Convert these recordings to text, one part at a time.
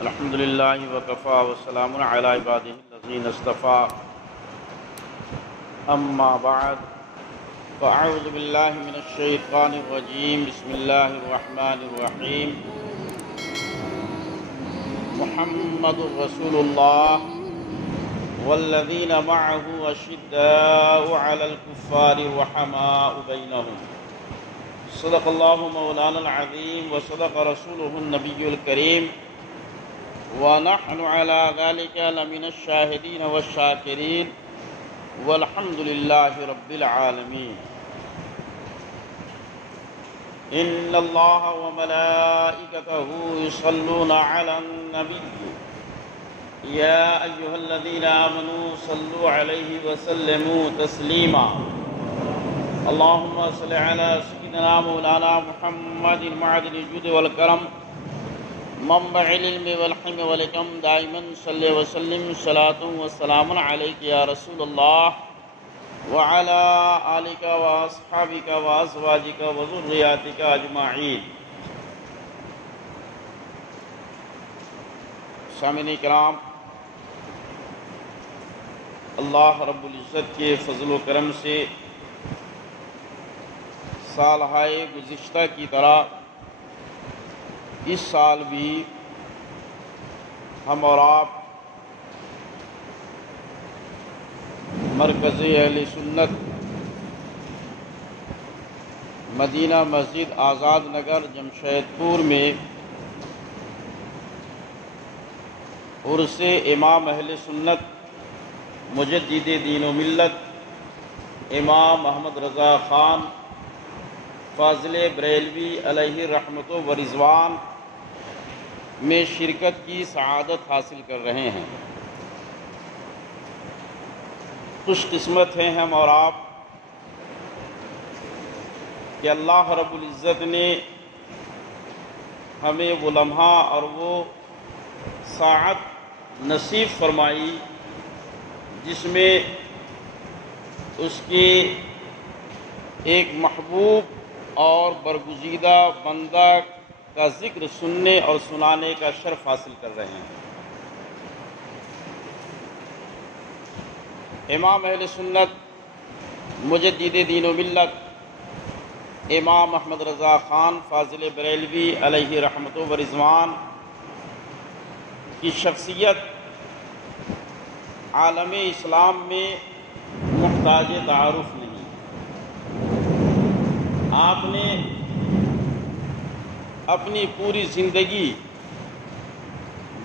الحمد للہ وکفا وسلام علی عبادہ الذین اصطفیٰ اما بعد فاعوذ باللہ من الشیطان الرجیم بسم اللہ الرحمن الرحیم محمد رسول اللہ والذین معه اشداء علی الکفار رحماء بینہم صدق اللہ مولانا العظیم وصدق رسولہ النبی الکریم ونحن على ذلك لمن الشاهدين والشاكرين والحمد لله رب العالمين إن الله وملائكته يصلون على النبي يا أيها الذين آمنوا صلوا عليه وسلموا تسليما اللهم صل على سيدنا مولانا محمد معدن الجود والكرم منبع العلم والحلم والحکم دائما صلی وسلم صلاة وسلام علیک یا رسول اللہ وعلى آلک واصحابک وازواجک وذریاتک اجمعین۔ سامعین کرام، اللہ رب العزت کے فضل و کرم سے سالہائے گزشتہ کی طرح اس سال بھی ہم اور آپ مرکز اہل سنت مدینہ مسجد آزاد نگر جمشید پور میں عرس امام اہل سنت مجدد دین و ملت امام محمد رضا خان فاضل بریلوی علیہ رحمت و رضوان میں شرکت کی سعادت حاصل کر رہے ہیں۔ خوش قسمت ہیں ہم اور آپ کہ اللہ رب العزت نے ہمیں وہ لمحہ اور وہ ساعت نصیب فرمائی جس میں اس کے ایک محبوب اور برگزیدہ بندہ کا ذکر سننے اور سنانے کا شرف حاصل کر رہے ہیں۔ امام اہل سنت مجدد دین و ملت امام محمد رضا خان فاضل بریلوی علیہ رحمت و رضوان کی شخصیت عالم اسلام میں محتاج تعارف نہیں۔ آپ نے اپنی پوری زندگی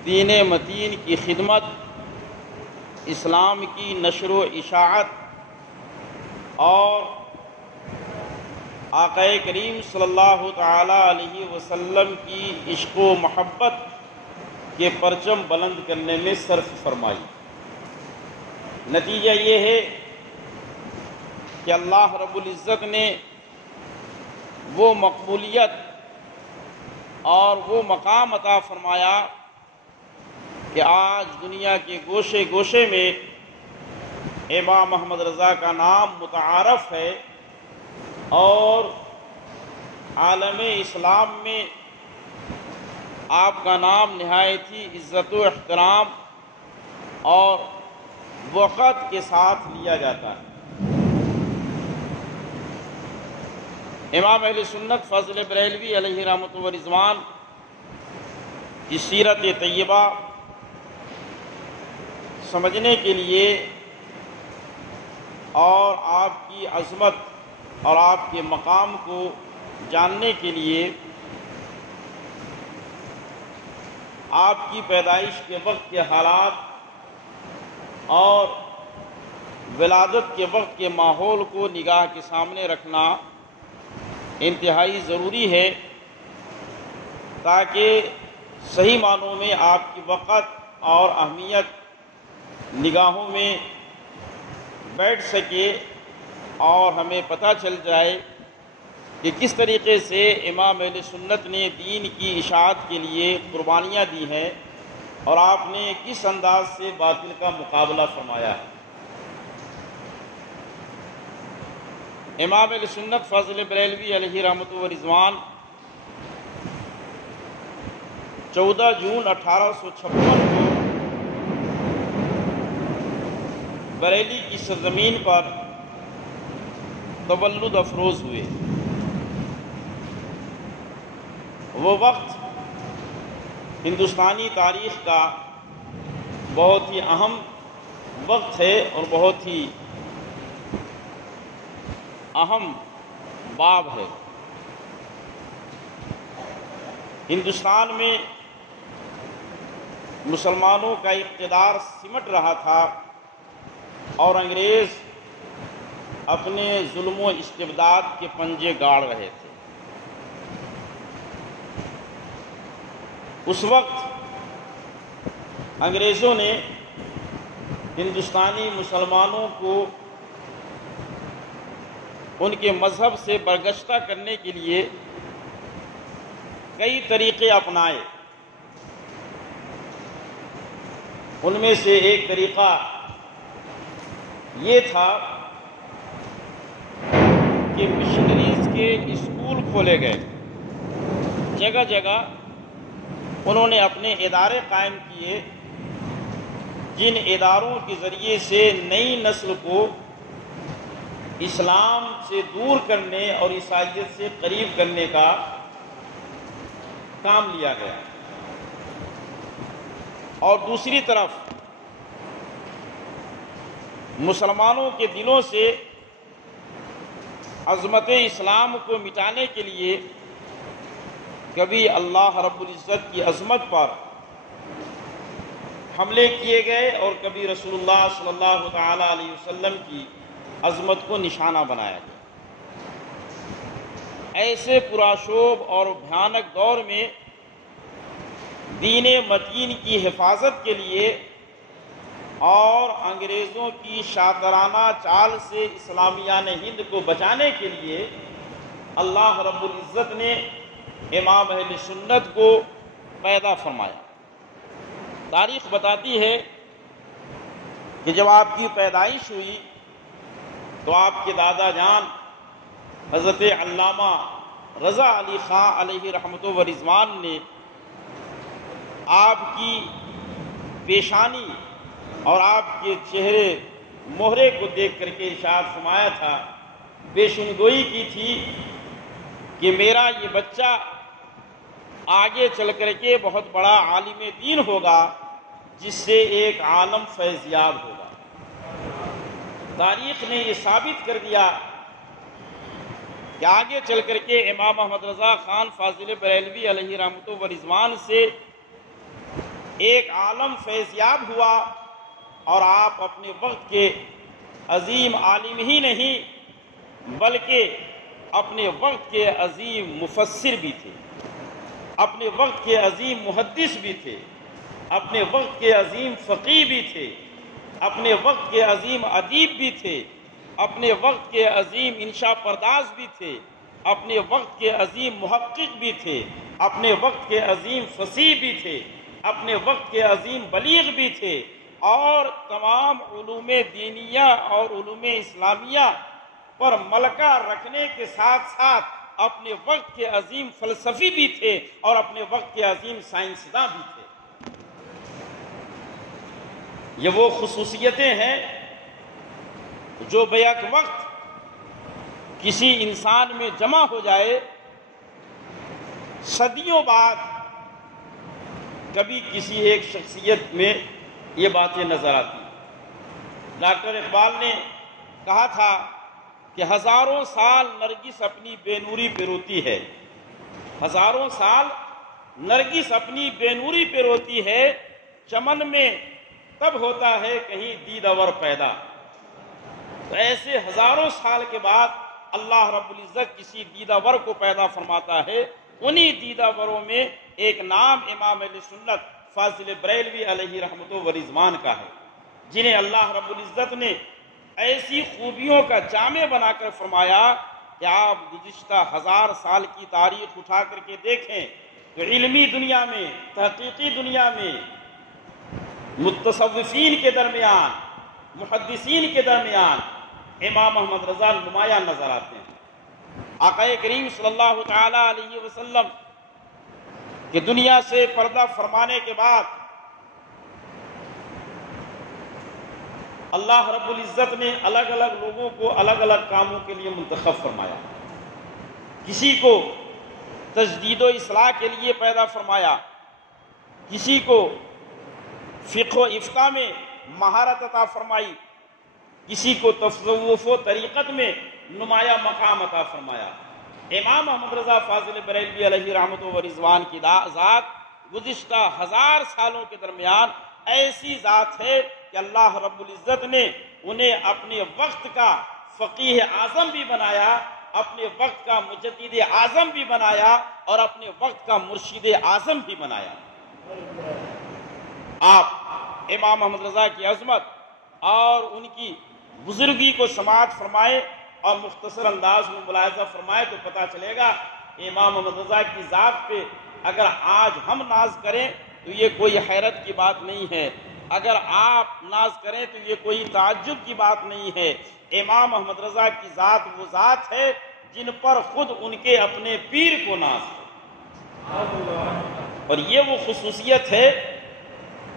دین متین کی خدمت، اسلام کی نشر و اشاعت اور آقا کریم صلی اللہ تعالی علیہ وسلم کی عشق و محبت کے پرچم بلند کرنے میں صرف فرمائی۔ نتیجہ یہ ہے کہ اللہ رب العزت نے وہ مقبولیت اور وہ مقام عطا فرمایا کہ آج دنیا کے گوشے گوشے میں امام محمد رضا کا نام متعارف ہے اور عالم اسلام میں آپ کا نام نہایت ہی عزت و احترام اور وقت کے ساتھ لیا جاتا ہے۔ امام اہل سنت فاضل بریلوی علیہ رحمت و رضوان کی سیرت طیبہ سمجھنے کے لیے اور آپ کی عظمت اور آپ کے مقام کو جاننے کے لیے آپ کی پیدائش کے وقت کے حالات اور ولادت کے وقت کے ماحول کو نگاہ کے سامنے رکھنا انتہائی ضروری ہے تاکہ صحیح معنوں میں آپ کی وقت اور اہمیت نگاہوں میں بیٹھ سکے اور ہمیں پتہ چل جائے کہ کس طریقے سے امام اہل سنت نے دین کی اشاعت کے لیے قربانیاں دی ہیں اور آپ نے کس انداز سے باطل کا مقابلہ فرمایا ہے۔ امام اہل سنت فاضل بریلوی علیہ رحمت و رضوان 14 جون 1856 کو بریلی کی سرزمین پر تولد افروز ہوئے۔ وہ وقت ہندوستانی تاریخ کا بہت ہی اہم وقت ہے اور بہت ہی اہم باب ہے۔ ہندوستان میں مسلمانوں کا اقتدار سمٹ رہا تھا اور انگریز اپنے ظلم و استبداد کے پنجے گاڑ رہے تھے۔ اس وقت انگریزوں نے ہندوستانی مسلمانوں کو ان کے مذہب سے برگشتہ کرنے کے لیے کئی طریقے اپنائے۔ ان میں سے ایک طریقہ یہ تھا کہ مشنریز کے اسکول کھولے گئے، جگہ جگہ انہوں نے اپنے ادارے قائم کیے، جن اداروں کے ذریعے سے نئی نسل کو اسلام سے دور کرنے اور عیسائیت سے قریب کرنے کا کام لیا گیا۔ اور دوسری طرف مسلمانوں کے دلوں سے عظمت اسلام کو مٹانے کے لیے کبھی اللہ رب العزت کی عظمت پر حملے کیے گئے اور کبھی رسول اللہ صلی اللہ تعالی علیہ وسلم کی عظمت کو نشانہ بنایا گیا۔ ایسے پرآشوب اور بھیانک دور میں دین متین کی حفاظت کے لیے اور انگریزوں کی شاطرانہ چال سے اسلامیان ہند کو بچانے کے لیے اللہ رب العزت نے امام اہل سنت کو پیدا فرمایا۔ تاریخ بتاتی ہے کہ جب آپ کی پیدائش ہوئی تو آپ کے دادا جان حضرت علامہ رضا علی خان علیہ رحمت و رضوان نے آپ کی پیشانی اور آپ کے چہرے مہرے کو دیکھ کر کے ارشاد فرمایا تھا، پیشنگوئی کی تھی کہ میرا یہ بچہ آگے چل کر کے بہت بڑا عالم دین ہوگا، جس سے ایک عالم فیضیاب ہوگا۔ تاریخ نے یہ ثابت کر دیا کہ آگے چل کر کے امام محمد رضا خان فاضل بریلوی علیہ رحمت و رضوان سے ایک عالم فیضیاب ہوا، اور آپ اپنے وقت کے عظیم عالم ہی نہیں بلکہ اپنے وقت کے عظیم مفسر بھی تھے، اپنے وقت کے عظیم محدث بھی تھے، اپنے وقت کے عظیم فقیہ بھی تھے، اپنے وقت کے عظیم ادیب بھی تھے، اپنے وقت کے عظیم انشاء پرداز بھی تھے، اپنے وقت کے عظیم محقق بھی تھے، اپنے وقت کے عظیم فصیح بھی تھے، اپنے وقت کے عظیم بلیغ بھی تھے، اور تمام علوم دینیہ اور علوم اسلامیہ پر ملکہ رکھنے کے ساتھ ساتھ اپنے وقت کے عظیم فلسفی بھی تھے اور اپنے وقت کے عظیم سائنسداں بھی تھے۔ یہ وہ خصوصیتیں ہیں جو بیک وقت کسی انسان میں جمع ہو جائے، صدیوں بعد کبھی کسی ایک شخصیت میں یہ باتیں نظر آتی۔ ڈاکٹر اقبال نے کہا تھا کہ ہزاروں سال نرگس اپنی بے نوری پہ روتی ہے، ہزاروں سال نرگس اپنی بے نوری پہ روتی ہے، چمن میں تب ہوتا ہے کہیں دیدور پیدا۔ تو ایسے ہزاروں سال کے بعد اللہ رب العزت کسی دیدور کو پیدا فرماتا ہے، انہی دیدوروں میں ایک نام امام اہل سنت فاضل بریلوی علیہ رحمت و رضوان کا ہے، جنہیں اللہ رب العزت نے ایسی خوبیوں کا جامع بنا کر فرمایا کہ آپ گزشتہ 1000 سال کی تاریخ اٹھا کر کے دیکھیں تو علمی دنیا میں، تحقیقی دنیا میں، متصوفین کے درمیان، محدثین کے درمیان امام محمد رضا نمایاں نظر آتے ہیں۔ آقا کریم صلی اللہ تعالی علیہ وسلم کہ دنیا سے پردہ فرمانے کے بعد اللہ رب العزت نے الگ الگ لوگوں کو الگ الگ کاموں کے لیے منتخب فرمایا. کسی کو تجدید و اصلاح کے لیے پیدا فرمایا، کسی کو فقہ و افتاء میں مہارت عطا فرمائی، کسی کو تصوف و طریقت میں نمایاں مقام عطا فرمایا. امام محمد رضا فاضل بریلوی علیہ رحمت و رضوان کی ذات گزشتہ 1000 سالوں کے درمیان ایسی ذات ہے کہ اللہ رب العزت نے انہیں اپنے وقت کا فقیہ اعظم بھی بنایا، اپنے وقت کا مجدد اعظم بھی بنایا اور اپنے وقت کا مرشد اعظم بھی بنایا. آپ امام محمد رضا کی عظمت اور ان کی بزرگی کو سماعت فرمائے اور مختصر انداز میں ملاحظہ فرمائے تو پتہ چلے گا امام محمد رضا کی ذات پہ اگر آج ہم ناز کریں تو یہ کوئی حیرت کی بات نہیں ہے، اگر آپ ناز کریں تو یہ کوئی تعجب کی بات نہیں ہے. امام محمد رضا کی ذات وہ ذات ہے جن پر خود ان کے اپنے پیر کو ناز ہے، اور یہ وہ خصوصیت ہے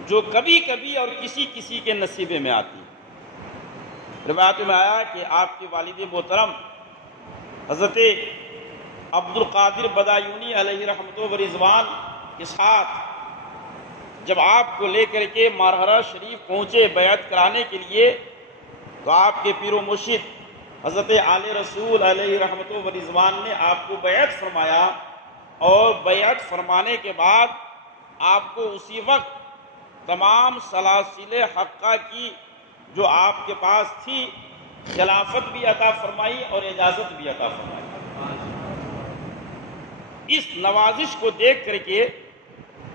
جو کبھی کبھی اور کسی کسی کے نصیبے میں آتی ہے. روایت میں آیا کہ آپ کے والد محترم حضرت عبد القادر بدایونی علیہ رحمت و رضوان کے ساتھ جب آپ کو لے کر کے مارہرہ شریف پہنچے بیعت کرانے کے لیے تو آپ کے پیر و مرشد حضرت آل رسول علیہ رحمت و رضوان نے آپ کو بیعت فرمایا، اور بیعت فرمانے کے بعد آپ کو اسی وقت تمام سلاسل حقہ کی جو آپ کے پاس تھی خلافت بھی عطا فرمائی اور اجازت بھی عطا فرمائی. اس نوازش کو دیکھ کر کے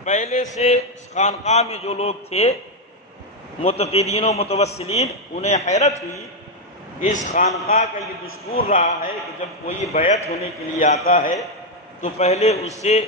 پہلے سے خانقاہ میں جو لوگ تھے متقدین و متوسلین انہیں حیرت ہوئی کہ اس خانقاہ کا یہ دستور رہا ہے کہ جب کوئی بیعت ہونے کے لیے آتا ہے تو پہلے اس سے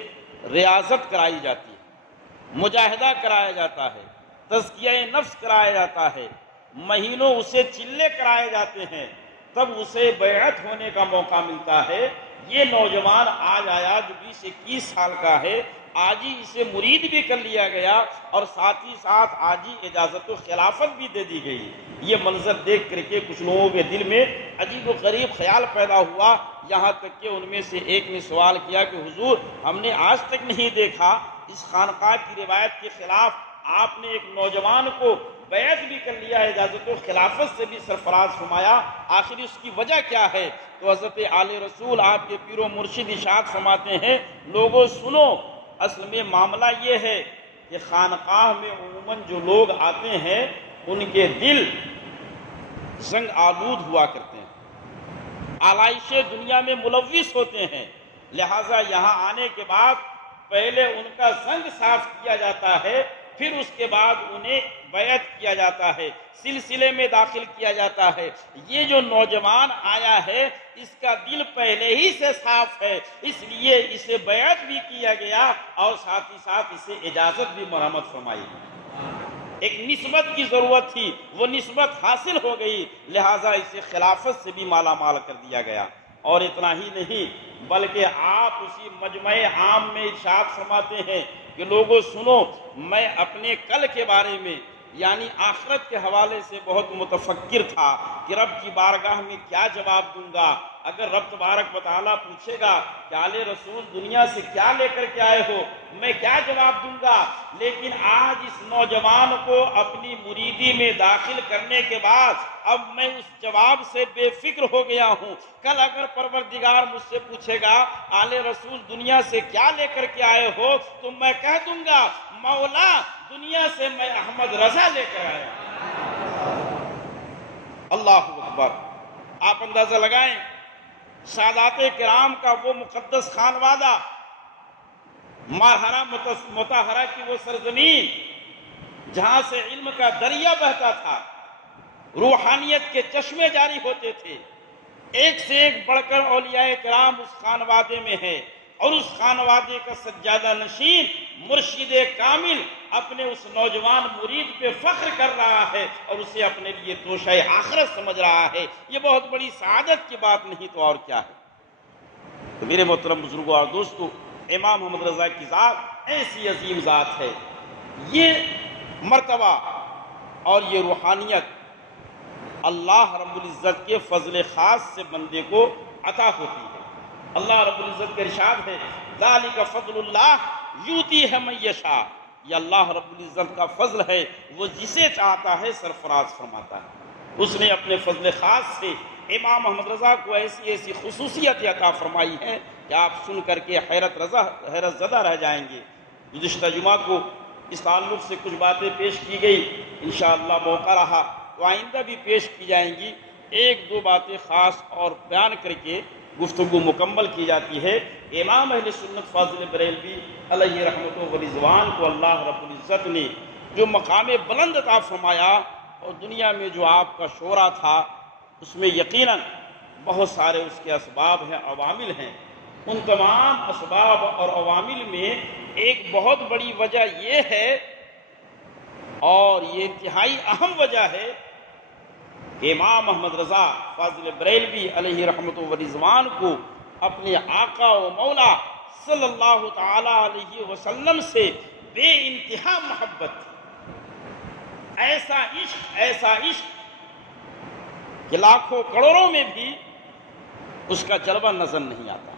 ریاضت کرائی جاتی ہے، مجاہدہ کرایا جاتا ہے، تزکیہ نفس کرایا جاتا ہے، مہینوں اسے چلے کرائے جاتے ہیں، تب اسے بیعت ہونے کا موقع ملتا ہے. یہ نوجوان آج آیا جو 20-21 سال کا ہے، آج ہی اسے مرید بھی کر لیا گیا اور ساتھ ہی ساتھ آج ہی اجازت و خلافت بھی دے دی گئی. یہ منظر دیکھ کر کے کچھ لوگوں کے دل میں عجیب و غریب خیال پیدا ہوا، یہاں تک کہ ان میں سے ایک نے سوال کیا کہ حضور ہم نے آج تک نہیں دیکھا اس خانقاہ کی روایت کے خلاف آپ نے ایک نوجوان کو بیعت بھی کر لیا، اجازت و خلافت سے بھی سرفراز فرمایا، آخر اس کی وجہ کیا ہے؟ تو حضرت آل رسول آپ کے پیر و مرشد ارشاد فرماتے ہیں لوگوں سنو، اصل میں معاملہ یہ ہے کہ خانقاہ میں عموماً جو لوگ آتے ہیں ان کے دل زنگ آلود ہوا کرتے ہیں، آلائش دنیا میں ملوث ہوتے ہیں، لہٰذا یہاں آنے کے بعد پہلے ان کا زنگ صاف کیا جاتا ہے، پھر اس کے بعد انہیں بیعت کیا جاتا ہے، سلسلے میں داخل کیا جاتا ہے. یہ جو نوجوان آیا ہے اس کا دل پہلے ہی سے صاف ہے، اس لیے اسے بیعت بھی کیا گیا اور ساتھ ہی ساتھ اسے اجازت بھی مرحمت فرمائی. ایک نسبت کی ضرورت تھی، وہ نسبت حاصل ہو گئی، لہٰذا اسے خلافت سے بھی مالا مال کر دیا گیا. اور اتنا ہی نہیں بلکہ آپ اسی مجمع عام میں ارشاد فرماتے ہیں کہ لوگوں سنو، میں اپنے کل کے بارے میں یعنی آخرت کے حوالے سے بہت متفکر تھا کہ رب کی بارگاہ میں کیا جواب دوں گا. اگر رب تبارک و تعالیٰ پوچھے گا کہ آل رسول دنیا سے کیا لے کر کے آئے ہو، میں کیا جواب دوں گا؟ لیکن آج اس نوجوان کو اپنی مریدی میں داخل کرنے کے بعد اب میں اس جواب سے بے فکر ہو گیا ہوں. کل اگر پروردگار مجھ سے پوچھے گا آل رسول دنیا سے کیا لے کر کے آئے ہو تو میں کہہ دوں گا مولا دنیا سے میں احمد رضا لے کر آیا. اللہ اکبر. آپ اندازہ لگائیں سادات کرام کا وہ مقدس خانوادہ، ماہرہ مطہرہ کی وہ سرزمین جہاں سے علم کا دریا بہتا تھا، روحانیت کے چشمے جاری ہوتے تھے، ایک سے ایک بڑھ کر اولیاء کرام اس خانوادے میں ہے، اور اس خانوادے کا سجادہ نشین مرشد کامل اپنے اس نوجوان مرید پہ فخر کر رہا ہے اور اسے اپنے لیے توشہ آخرت سمجھ رہا ہے. یہ بہت بڑی سعادت کی بات نہیں تو اور کیا ہے؟ تو میرے محترم بزرگوں اور دوستو، امام محمد رضا کی ذات ایسی عظیم ذات ہے۔ یہ مرتبہ اور یہ روحانیت اللہ رب العزت کے فضل خاص سے بندے کو عطا ہوتی ہے۔ اللہ رب العزت کے ارشاد ہے ذالک فضل اللہ یؤتیہ من یشاء، یہ اللہ رب العزت کا فضل ہے، وہ جسے چاہتا ہے سرفراز فرماتا ہے۔ اس نے اپنے فضل خاص سے امام محمد رضا کو ایسی ایسی خصوصیت عطا فرمائی ہے کہ آپ سن کر کے حیرت زدہ رہ جائیں گے۔ گزشتہ جمعہ کو اس تعلق سے کچھ باتیں پیش کی گئی، انشاءاللہ موقع رہا تو آئندہ بھی پیش کی جائیں گی۔ ایک دو باتیں خاص اور بیان کر کے گفتگو مکمل کی جاتی ہے۔ امام اہل سنت فاضل بریلوی علیہ رحمت و رضوان کو اللہ رب العزت نے جو مقام بلند عطا فرمایا اور دنیا میں جو آپ کا شعرا تھا اس میں یقیناً بہت سارے اس کے اسباب ہیں، عوامل ہیں۔ ان تمام اسباب اور عوامل میں ایک بہت بڑی وجہ یہ ہے اور یہ انتہائی اہم وجہ ہے کہ امام محمد رضا فاضل بریلوی علیہ رحمت و رضوان کو اپنے آقا و مولا صلی اللہ تعالی علیہ وسلم سے بے انتہا محبت تھی۔ ایسا عشق کہ لاکھوں کروڑوں میں بھی اس کا جلوہ نظر نہیں آتا۔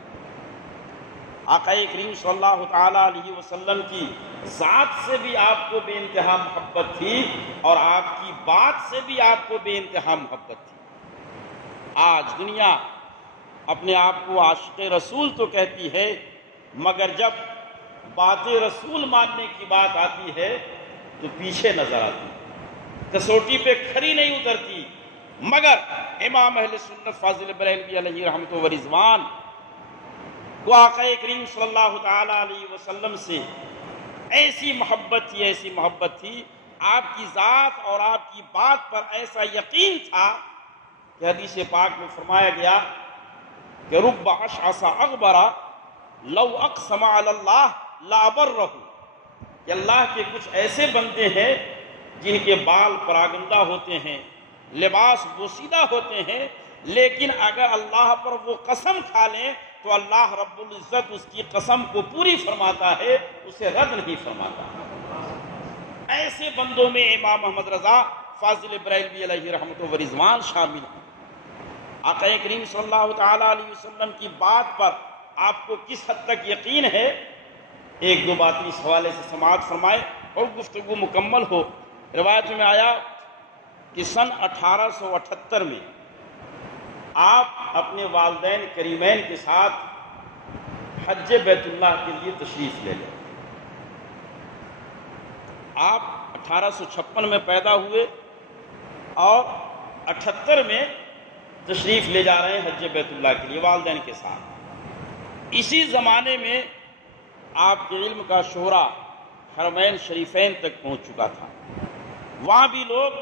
آقا کریم صلی اللہ تعالی علیہ وسلم کی ذات سے بھی آپ کو بے انتہا محبت تھی اور آپ کی بات سے بھی آپ کو بے انتہا محبت تھی۔ آج دنیا اپنے آپ کو عاشق رسول تو کہتی ہے، مگر جب بات رسول ماننے کی بات آتی ہے تو پیچھے نظر آتی، کسوٹی پہ کھری نہیں اترتی۔ مگر امام اہل سنت فاضل بریلوی علیہ رحمت و رضوان کو آقا کریم صلی اللہ تعالی علیہ وسلم سے ایسی محبت تھی، آپ کی ذات اور آپ کی بات پر ایسا یقین تھا کہ حدیث پاک میں فرمایا گیا کہ رب اشعث اغبر لو اقسم علی اللہ لابرہ، کہ اللہ کے کچھ ایسے بندے ہیں جن کے بال پراگندہ ہوتے ہیں، لباس بوسیدہ ہوتے ہیں، لیکن اگر اللہ پر وہ قسم کھا لیں تو اللہ رب العزت اس کی قسم کو پوری فرماتا ہے، اسے رد نہیں فرماتا۔ ایسے بندوں میں امام محمد رضا فاضل بریلوی علیہ رحمت و رضوان شامل ہیں۔ آقا کریم صلی اللہ تعالی علیہ وسلم کی بات پر آپ کو کس حد تک یقین ہے، ایک دو باتیں اس حوالے سے سماعت فرمائے اور گفتگو مکمل ہو۔ روایت میں آیا کہ سن 1878 میں آپ اپنے والدین کریمین کے ساتھ حج بیت اللہ کے لیے تشریف لے گئے۔ آپ 1856 میں پیدا ہوئے اور 78 میں تشریف لے جا رہے ہیں حج بیت اللہ کے لیے والدین کے ساتھ۔ اسی زمانے میں آپ کے علم کا شہرا حرمین شریفین تک پہنچ چکا تھا۔ وہاں بھی لوگ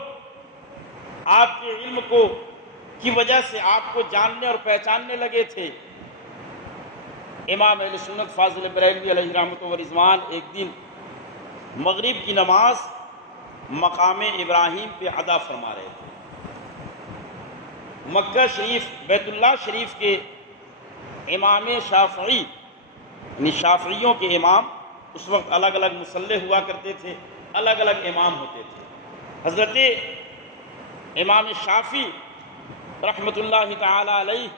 آپ کے علم کی وجہ سے آپ کو جاننے اور پہچاننے لگے تھے۔ امام اہل سنت فاضل بریلوی علیہ رحمت و رضوان ایک دن مغرب کی نماز مقام ابراہیم پہ ادا فرما رہے تھے۔ مکہ شریف بیت اللہ شریف کے امام شافعی، یعنی شافعیوں کے امام، اس وقت الگ الگ مصلح ہوا کرتے تھے، الگ الگ امام ہوتے تھے۔ حضرت امام شافعی رحمت اللہ تعالی علیہ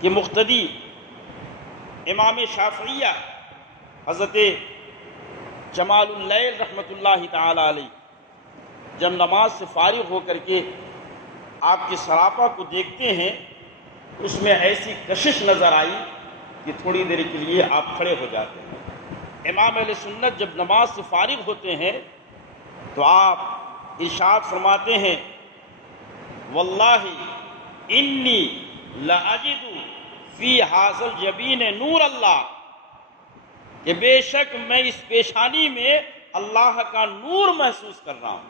کے مقتدی امام شافعیہ حضرت جمال اللیل رحمت اللہ تعالی علیہ جب نماز سے فارغ ہو کر کے آپ کے سراپا کو دیکھتے ہیں، اس میں ایسی کشش نظر آئی کہ تھوڑی دیر کے لیے آپ کھڑے ہو جاتے ہیں۔ امام اہل سنت جب نماز سے فارغ ہوتے ہیں تو آپ ارشاد فرماتے ہیں واللہ انی لاجد فی حاصل جبین نور اللہ، کہ بے شک میں اس پیشانی میں اللہ کا نور محسوس کر رہا ہوں۔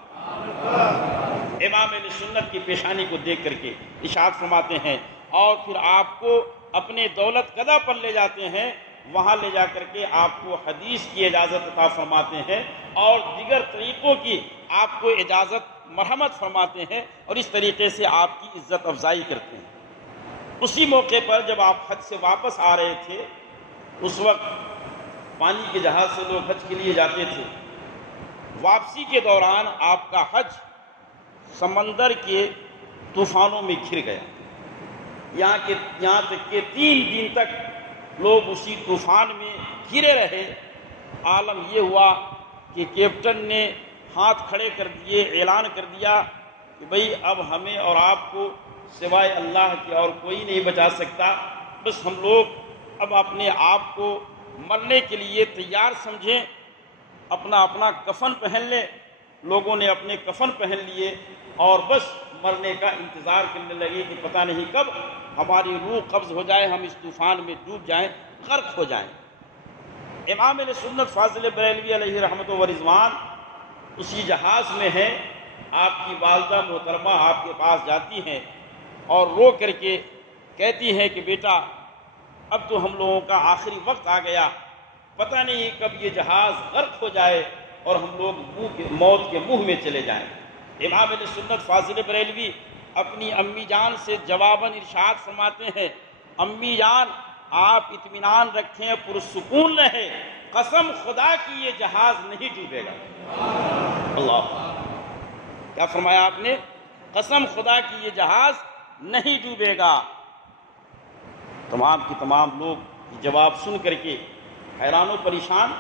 امام اہل سنت کی پیشانی کو دیکھ کر کے ارشاد فرماتے ہیں اور پھر آپ کو اپنے دولت قدہ پر لے جاتے ہیں، وہاں لے جا کر کے آپ کو حدیث کی اجازت عطا فرماتے ہیں اور دیگر طریقوں کی آپ کو اجازت مرحمت فرماتے ہیں اور اس طریقے سے آپ کی عزت افزائی کرتے ہیں۔ اسی موقع پر جب آپ حج سے واپس آ رہے تھے، اس وقت پانی کے جہاز سے لوگ حج کے لیے جاتے تھے۔ واپسی کے دوران آپ کا حج سمندر کے طوفانوں میں گھر گیا، یہاں تک کہ 3 دن تک لوگ اسی طوفان میں گھرے رہے۔ عالم یہ ہوا کہ کیپٹن نے ہاتھ کھڑے کر دیے، اعلان کر دیا کہ بھئی اب ہمیں اور آپ کو سوائے اللہ کے اور کوئی نہیں بچا سکتا، بس ہم لوگ اب اپنے آپ کو مرنے کے لیے تیار سمجھیں، اپنا کفن پہن لیں۔ لوگوں نے اپنے کفن پہن لیے اور بس مرنے کا انتظار کرنے لگے کہ پتہ نہیں کب ہماری روح قبض ہو جائے، ہم اس طوفان میں ڈوب جائیں، غرق ہو جائیں۔ امام اہل سنت فاضل بریلوی علیہ رحمت و رضوان اسی جہاز میں ہیں، آپ کی والدہ محترمہ آپ کے پاس جاتی ہیں اور رو کر کے کہتی ہیں کہ بیٹا اب تو ہم لوگوں کا آخری وقت آ گیا، پتہ نہیں کب یہ جہاز غرق ہو جائے اور ہم لوگ موت کے منہ میں چلے جائیں۔ امام اہل سنت فاضل بریلوی اپنی امی جان سے جواباً ارشاد فرماتے ہیں، امی جان آپ اطمینان رکھیں، پرسکون رہیں، قسم خدا کی یہ جہاز نہیں ڈوبے گا۔ اللہ، کیا فرمایا آپ نے؟ قسم خدا کی یہ جہاز نہیں ڈوبے گا۔ تمام کی تمام لوگ یہ جواب سن کر کے حیران و پریشان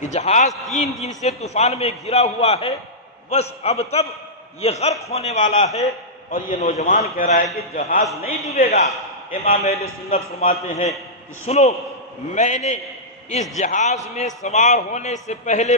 کہ جہاز 3 دن سے طوفان میں گھرا ہوا ہے، بس اب تب یہ غرق ہونے والا ہے، اور یہ نوجوان کہہ رہا ہے کہ جہاز نہیں ڈوبے گا۔ امام اہل سنت فرماتے ہیں کہ سنو، میں نے اس جہاز میں سوار ہونے سے پہلے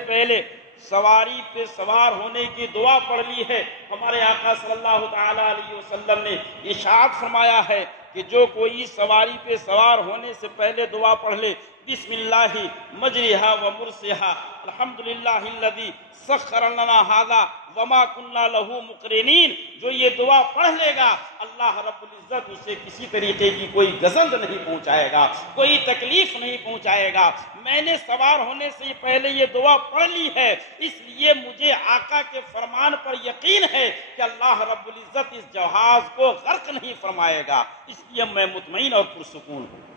سواری پہ سوار ہونے کی دعا پڑھ لی ہے۔ ہمارے آقا صلی اللہ تعالی علیہ وسلم نے ارشاد فرمایا ہے کہ جو کوئی سواری پہ سوار ہونے سے پہلے دعا پڑھ لے، بسم اللہ مجریہا و مرسیہا الحمدللہ الذی سخر لنا ھذا وما کننا لہ مقرنین، جو یہ دعا پڑھ لے گا اللہ رب العزت اسے کسی طریقے کی کوئی گزند نہیں پہنچائے گا، کوئی تکلیف نہیں پہنچائے گا۔ میں نے سوار ہونے سے پہلے یہ دعا پڑھ لی ہے، اس لیے مجھے آقا کے فرمان پر یقین ہے کہ اللہ رب العزت اس جہاز کو غرق نہیں فرمائے گا، اس لیے میں مطمئن اور پرسکون ہوں۔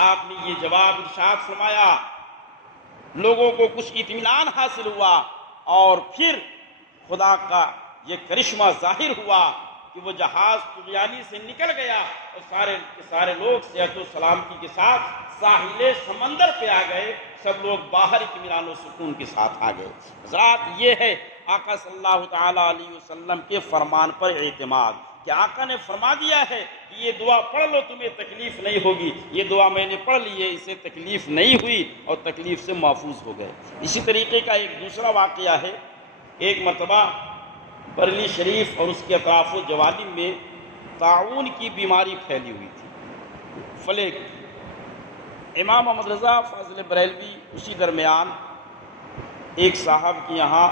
آپ نے یہ جواب ارشاد فرمایا، لوگوں کو کچھ اطمینان حاصل ہوا، اور پھر خدا کا یہ کرشمہ ظاہر ہوا کہ وہ جہاز طغیانی سے نکل گیا اور سارے لوگ صحت و سلامتی کے ساتھ ساحل سمندر پہ آ گئے، سب لوگ باہر اطمینان و سکون کے ساتھ آ گئے۔ حضرات، یہ ہے آقا صلی اللہ تعالی علیہ وسلم کے فرمان پر اعتماد کہ آقا نے فرما دیا ہے کہ یہ دعا پڑھ لو تمہیں تکلیف نہیں ہوگی، یہ دعا میں نے پڑھ لی ہے، اسے تکلیف نہیں ہوئی اور تکلیف سے محفوظ ہو گئے۔ اسی طریقے کا ایک دوسرا واقعہ ہے، ایک مرتبہ بریلی شریف اور اس کے اطراف و جوانب میں طاعون کی بیماری پھیلی ہوئی تھی، فلیگ کی۔ امام محمد رضا فاضل بریلوی اسی درمیان ایک صاحب کے یہاں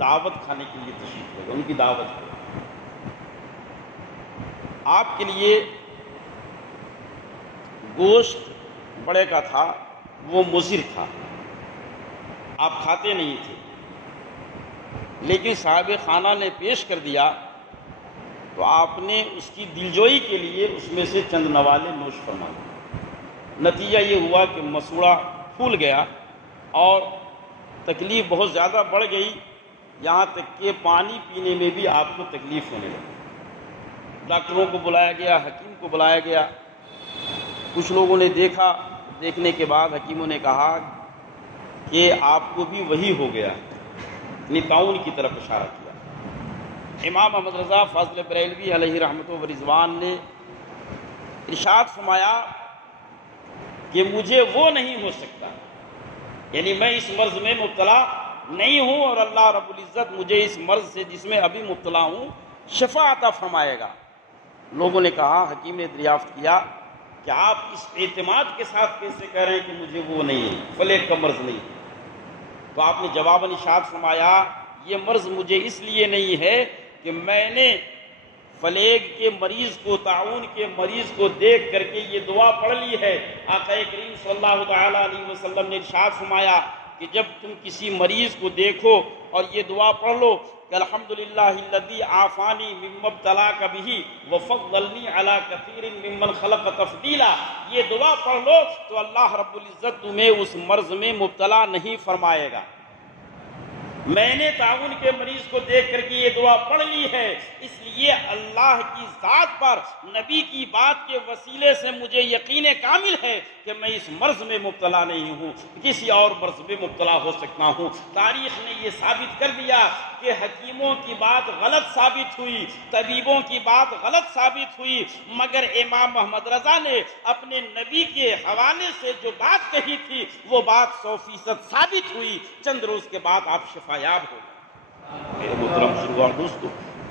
دعوت کھانے کے لیے تشریف لے گئے، ان کی دعوت پہ آپ کے لیے گوشت بڑے کا تھا، وہ مضر تھا، آپ کھاتے نہیں تھے، لیکن صاحب خانہ نے پیش کر دیا تو آپ نے اس کی دلجوئی کے لیے اس میں سے چند نوالے نوش فرمائے۔ نتیجہ یہ ہوا کہ مسوڑا پھول گیا اور تکلیف بہت زیادہ بڑھ گئی، یہاں تک کہ پانی پینے میں بھی آپ کو تکلیف ہونے لگی۔ ڈاکٹروں کو بلایا گیا، حکیم کو بلایا گیا، کچھ لوگوں نے دیکھا، دیکھنے کے بعد حکیموں نے کہا کہ آپ کو بھی وہی ہو گیا، طاعون کی طرف اشارہ کیا۔ امام محمد رضا فاضل بریلوی علیہ رحمت و رضوان نے ارشاد فرمایا کہ مجھے وہ نہیں ہو سکتا، یعنی میں اس مرض میں مبتلا نہیں ہوں اور اللہ رب العزت مجھے اس مرض سے جس میں ابھی مبتلا ہوں شفا عطا فرمائے گا۔ لوگوں نے کہا، حکیم نے دریافت کیا کہ آپ اس اعتماد کے ساتھ کیسے کہہ رہے ہیں کہ مجھے وہ نہیں ہے، فلیگ کا مرض نہیں ہے؟ تو آپ نے جواباً ارشاد فرمایا، یہ مرض مجھے اس لیے نہیں ہے کہ میں نے فلیگ کے مریض کو، طاعون کے مریض کو دیکھ کر کے یہ دعا پڑھ لی ہے۔ آقا کریم صلی اللہ تعالی علیہ وسلم نے ارشاد فرمایا کہ جب تم کسی مریض کو دیکھو اور یہ دعا پڑھ لو کہ الحمدللہ الذی عافانی مما ابتلاک بہ وفضلنی علی کثیر ممن خلق تفضیلا، یہ دعا پڑھ لو تو اللہ رب العزت تمہیں اس مرض میں مبتلا نہیں فرمائے گا۔ میں نے تعاون کے مریض کو دیکھ کر کے یہ دعا پڑھ لی ہے، اس لیے اللہ کی ذات پر نبی کی بات کے وسیلے سے مجھے یقین کامل ہے کہ میں اس مرض میں مبتلا نہیں ہوں، کسی اور مرض میں مبتلا ہو سکتا ہوں۔ تاریخ نے یہ ثابت کر دیا کہ حکیموں کی بات غلط ثابت ہوئی، طبیبوں کی بات غلط ثابت ہوئی، مگر امام محمد رضا نے اپنے نبی کے حوالے سے جو بات کہی تھی وہ بات 100% ثابت ہوئی، چند روز کے بعد آپ شفایاب ہو گئے۔ میرے محترم بزرگوں اور دوستو،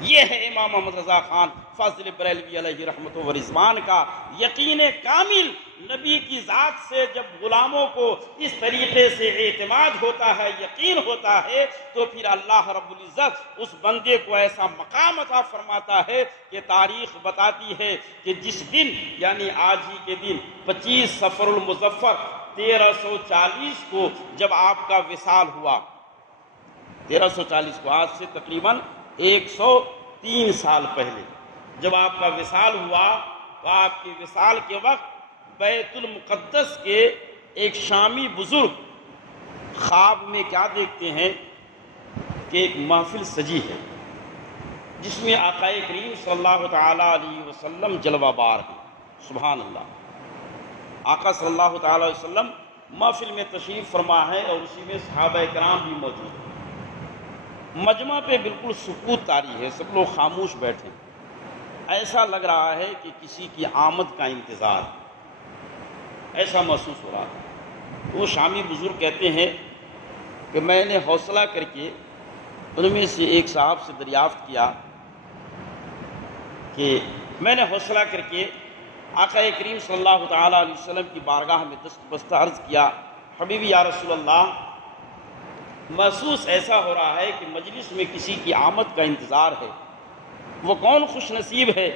یہ ہے امام محمد رضا خان فاضل بریلوی علیہ رحمت و رضوان کا یقین کامل۔ نبی کی ذات سے جب غلاموں کو اس طریقے سے اعتماد ہوتا ہے، یقین ہوتا ہے، تو پھر اللہ رب العزت اس بندے کو ایسا مقام عطا فرماتا ہے کہ تاریخ بتاتی ہے کہ جس دن یعنی آج ہی کے دن 25 صفر المظفر 1340 کو جب آپ کا وصال ہوا، 1340 کو، آج سے تقریباً 103 سال پہلے جب آپ کا وصال ہوا، تو آپ کے وصال کے وقت بیت المقدس کے ایک شامی بزرگ خواب میں کیا دیکھتے ہیں کہ ایک محفل سجی ہے جس میں آقا کریم صلی اللہ تعالی علیہ وسلم جلوہ بار ہیں۔ سبحان اللہ، آقا صلی اللہ تعالی علیہ وسلم محفل میں تشریف فرما ہے اور اسی میں صحابہ کرام بھی موجود ہیں۔ مجمع پہ بالکل سکوت طاری ہے، سب لوگ خاموش بیٹھے، ایسا لگ رہا ہے کہ کسی کی آمد کا انتظار، ایسا محسوس ہو رہا ہے۔ وہ شامی بزرگ کہتے ہیں کہ میں نے حوصلہ کر کے ان میں سے ایک صاحب سے دریافت کیا کہ میں نے حوصلہ کر کے آقا کریم صلی اللہ تعالیٰ علیہ وسلم کی بارگاہ میں دست بستہ عرض کیا، حبیبی یا رسول اللہ، محسوس ایسا ہو رہا ہے کہ مجلس میں کسی کی آمد کا انتظار ہے، وہ کون خوش نصیب ہے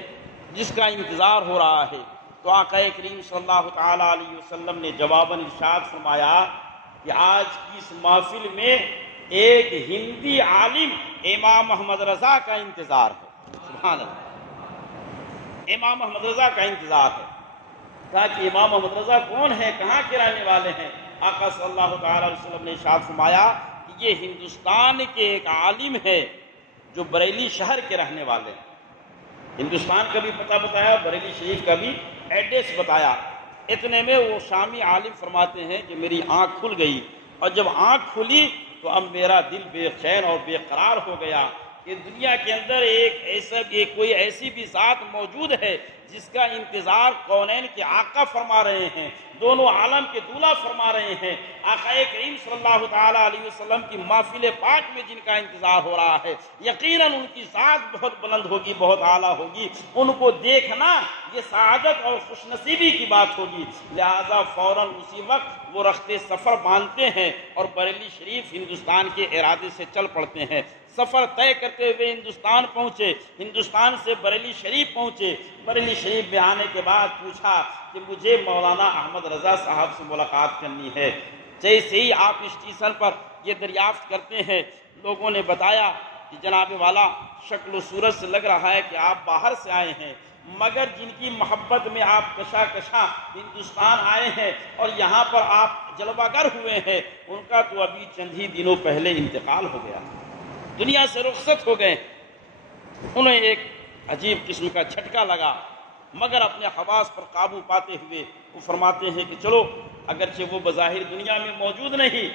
جس کا انتظار ہو رہا ہے؟ تو آقا کریم صلی اللہ تعالیٰ علیہ وسلم نے جواباً ارشاد فرمایا کہ آج کی اس محفل میں ایک ہندی عالم امام محمد رضا کا انتظار ہے۔ سبحان اللہ، امام محمد رضا کا انتظار ہے۔ کہا کہ امام محمد رضا کون ہے، کہاں کے رہنے والے ہیں؟ آقا صلی اللہ تعالیٰ علیہ وسلم نے ارشاد فرمایا کہ یہ ہندوستان کے ایک عالم ہے جو بریلی شہر کے رہنے والے ہیں۔ ہندوستان کا بھی پتہ بتایا، بریلی شریف کا بھی ایڈریس بتایا۔ اتنے میں وہ شامی عالم فرماتے ہیں کہ میری آنکھ کھل گئی، اور جب آنکھ کھلی تو اب میرا دل بے چین اور بے قرار ہو گیا کہ دنیا کے اندر کوئی ایسی بھی ذات موجود ہے جس کا انتظار کونین کے آقا فرما رہے ہیں، دونوں عالم کے دولہ فرما رہے ہیں۔ آقا کریم صلی اللہ تعالیٰ علیہ وسلم کی محفل پاک میں جن کا انتظار ہو رہا ہے، یقیناً ان کی ذات بہت بلند ہوگی، بہت اعلیٰ ہوگی، ان کو دیکھنا یہ سعادت اور خوش نصیبی کی بات ہوگی۔ لہذا فوراً اسی وقت وہ رخت سفر باندھتے ہیں اور بریلی شریف ہندوستان کے ارادے سے چل پڑتے ہیں۔ سفر طے کرتے ہوئے ہندوستان پہنچے، ہندوستان سے بریلی شریف پہنچے۔ بریلی شریف میں آنے کے بعد پوچھا کہ مجھے مولانا احمد رضا صاحب سے ملاقات کرنی ہے۔ جیسے ہی آپ اسٹیشن پر یہ دریافت کرتے ہیں، لوگوں نے بتایا کہ جناب والا شکل و صورت سے لگ رہا ہے کہ آپ باہر سے آئے ہیں، مگر جن کی محبت میں آپ کشا ہندوستان آئے ہیں اور یہاں پر آپ جلوہ گر ہوئے ہیں، ان کا تو ابھی چند ہی دنوں پہلے انتقال ہو گیا، دنیا سے رخصت ہو گئے۔ انہیں ایک عجیب قسم کا جھٹکا لگا، مگر اپنے حواس پر قابو پاتے ہوئے وہ فرماتے ہیں کہ چلو، اگرچہ وہ بظاہر دنیا میں موجود نہیں،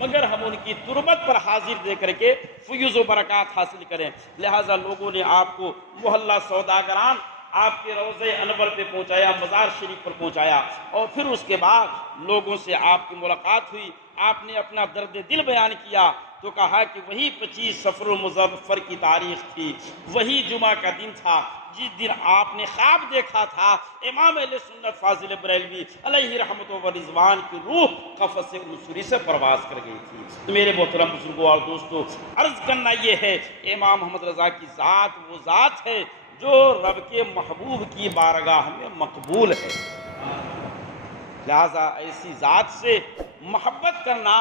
مگر ہم ان کی تربت پر حاضر دے کر کے فیض و برکات حاصل کریں۔ لہٰذا لوگوں نے آپ کو محلہ سوداگران آپ کے روضہ انور پہ پہنچایا، مزار شریف پر پہنچایا، اور پھر اس کے بعد لوگوں سے آپ کی ملاقات ہوئی۔ آپ نے اپنا درد دل بیان کیا تو کہا کہ وہی 25 صفر المظفر کی تاریخ تھی، وہی جمعہ کا دن تھا جس دن آپ نے خواب دیکھا تھا امام اہل سنت فاضل بریلوی علیہ رحمت و رضوان کی روح قفس عنصری سے پرواز کر گئی تھی۔ تو میرے محترم بزرگوں اور دوستوں، عرض کرنا یہ ہے، امام محمد رضا کی ذات وہ ذات ہے جو رب کے محبوب کی بارگاہ میں مقبول ہے۔ لہذا ایسی ذات سے محبت کرنا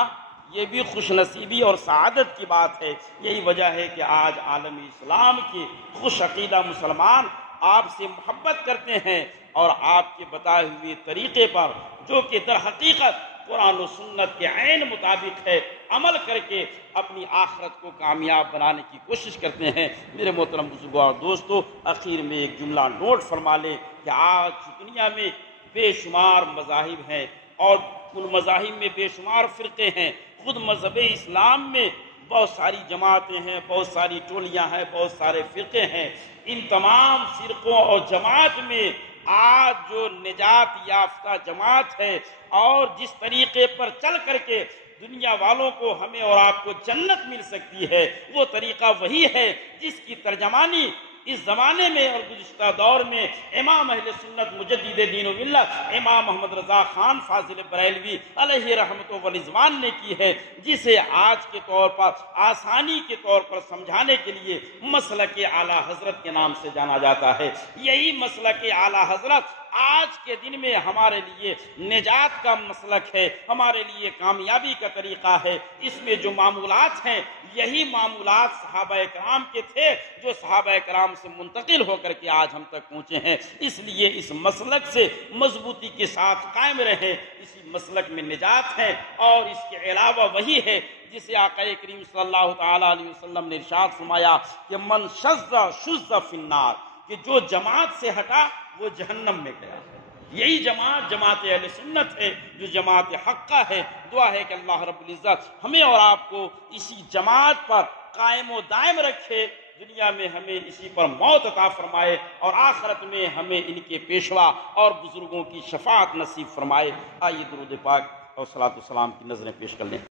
یہ بھی خوش نصیبی اور سعادت کی بات ہے۔ یہی وجہ ہے کہ آج عالم اسلام کے خوش عقیدہ مسلمان آپ سے محبت کرتے ہیں اور آپ کے بتائے ہوئے طریقے پر، جو کہ در حقیقت قرآن و سنت کے عین مطابق ہے، عمل کر کے اپنی آخرت کو کامیاب بنانے کی کوشش کرتے ہیں۔ میرے محترم بزرگوں اور دوستو، اخیر میں ایک جملہ نوٹ فرما لیں کہ آج دنیا میں بے شمار مذاہب ہیں اور ان مذاہب میں بے شمار فرقے ہیں۔ خود مذہب اسلام میں بہت ساری جماعتیں ہیں، بہت ساری ٹولیاں ہیں، بہت سارے فرقے ہیں۔ ان تمام فرقوں اور جماعت میں آج جو نجات یافتہ جماعت ہے اور جس طریقے پر چل کر کے دنیا والوں کو، ہمیں اور آپ کو جنت مل سکتی ہے، وہ طریقہ وہی ہے جس کی ترجمانی اس زمانے میں اور گزشتہ دور میں امام اہل سنت مجدد دین و ملت امام محمد رضا خان فاضل بریلوی علیہ رحمت و رضوان نے کی ہے، جسے آج کے طور پر آسانی کے طور پر سمجھانے کے لیے مسلک اعلیٰ حضرت کے نام سے جانا جاتا ہے۔ یہی مسلک اعلیٰ حضرت آج کے دن میں ہمارے لیے نجات کا مسلک ہے، ہمارے لیے کامیابی کا طریقہ ہے۔ اس میں جو معمولات ہیں، یہی معمولات صحابہ کرام کے تھے، جو صحابہ کرام سے منتقل ہو کر کے آج ہم تک پہنچے ہیں۔ اس لیے اس مسلک سے مضبوطی کے ساتھ قائم رہیں، اسی مسلک میں نجات ہے، اور اس کے علاوہ وہی ہے جسے آقا کریم صلی اللہ تعالیٰ علیہ وسلم نے ارشاد فرمایا کہ من شذ شذ فی النار، کہ جو جماعت سے ہٹا وہ جہنم میں گیا۔ یہی جماعت جماعت اہل سنت ہے، جو جماعت حقہ ہے۔ دعا ہے کہ اللہ رب العزت ہمیں اور آپ کو اسی جماعت پر قائم و دائم رکھے، دنیا میں ہمیں اسی پر موت عطا فرمائے اور آخرت میں ہمیں ان کے پیشوا اور بزرگوں کی شفاعت نصیب فرمائے۔ آئیے درود پاک اور صلاۃ و سلام کی نظریں پیش کر لیں۔